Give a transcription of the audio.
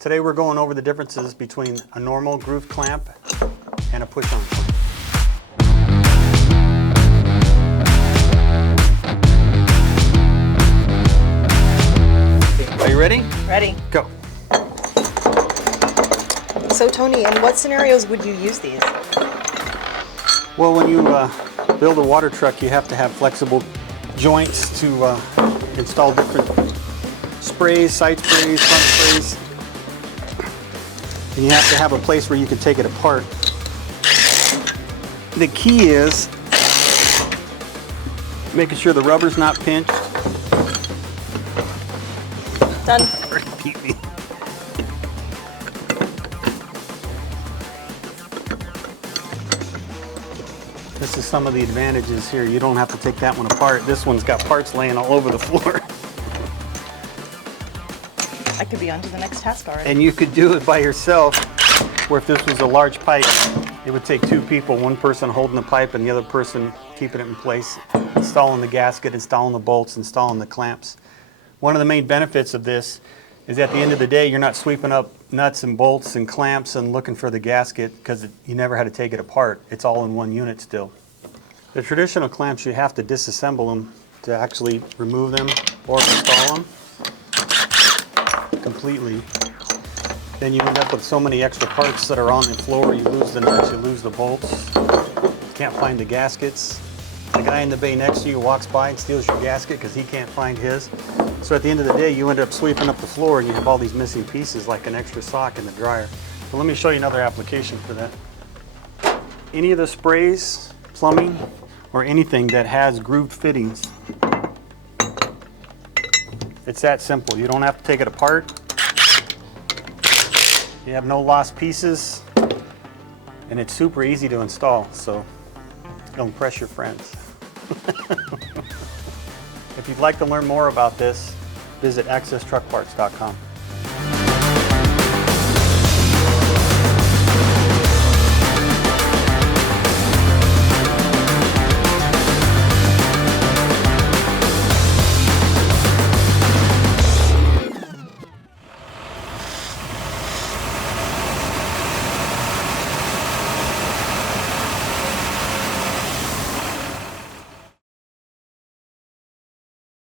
Today we're going over the differences between a normal groove clamp and a push-on clamp. Are you ready? Ready. Go. So Tony, in what scenarios would you use these? Well, when you build a water truck, you have to have flexible joints to install different sprays, side sprays, front sprays. And you have to have a place where you can take it apart. The key is making sure the rubber's not pinched. Done. Repeat me. This is some of the advantages here. You don't have to take that one apart. This one's got parts laying all over the floor. I could be on to the next task already. And you could do it by yourself, where if this was a large pipe, it would take two people, one person holding the pipe and the other person keeping it in place, installing the gasket, installing the bolts, installing the clamps. One of the main benefits of this is at the end of the day, you're not sweeping up nuts and bolts and clamps and looking for the gasket because you never had to take it apart. It's all in one unit still. The traditional clamps, you have to disassemble them to actually remove them or install them completely. Then you end up with so many extra parts that are on the floor. You lose the nuts, you lose the bolts. You can't find the gaskets. The guy in the bay next to you walks by and steals your gasket because he can't find his. So at the end of the day, you end up sweeping up the floor and you have all these missing pieces like an extra sock in the dryer. But let me show you another application for that. Any of the sprays, plumbing, or anything that has grooved fittings, it's that simple. You don't have to take it apart. You have no lost pieces, and it's super easy to install, so it'll impress your friends. If you'd like to learn more about this, visit accesstruckparts.com.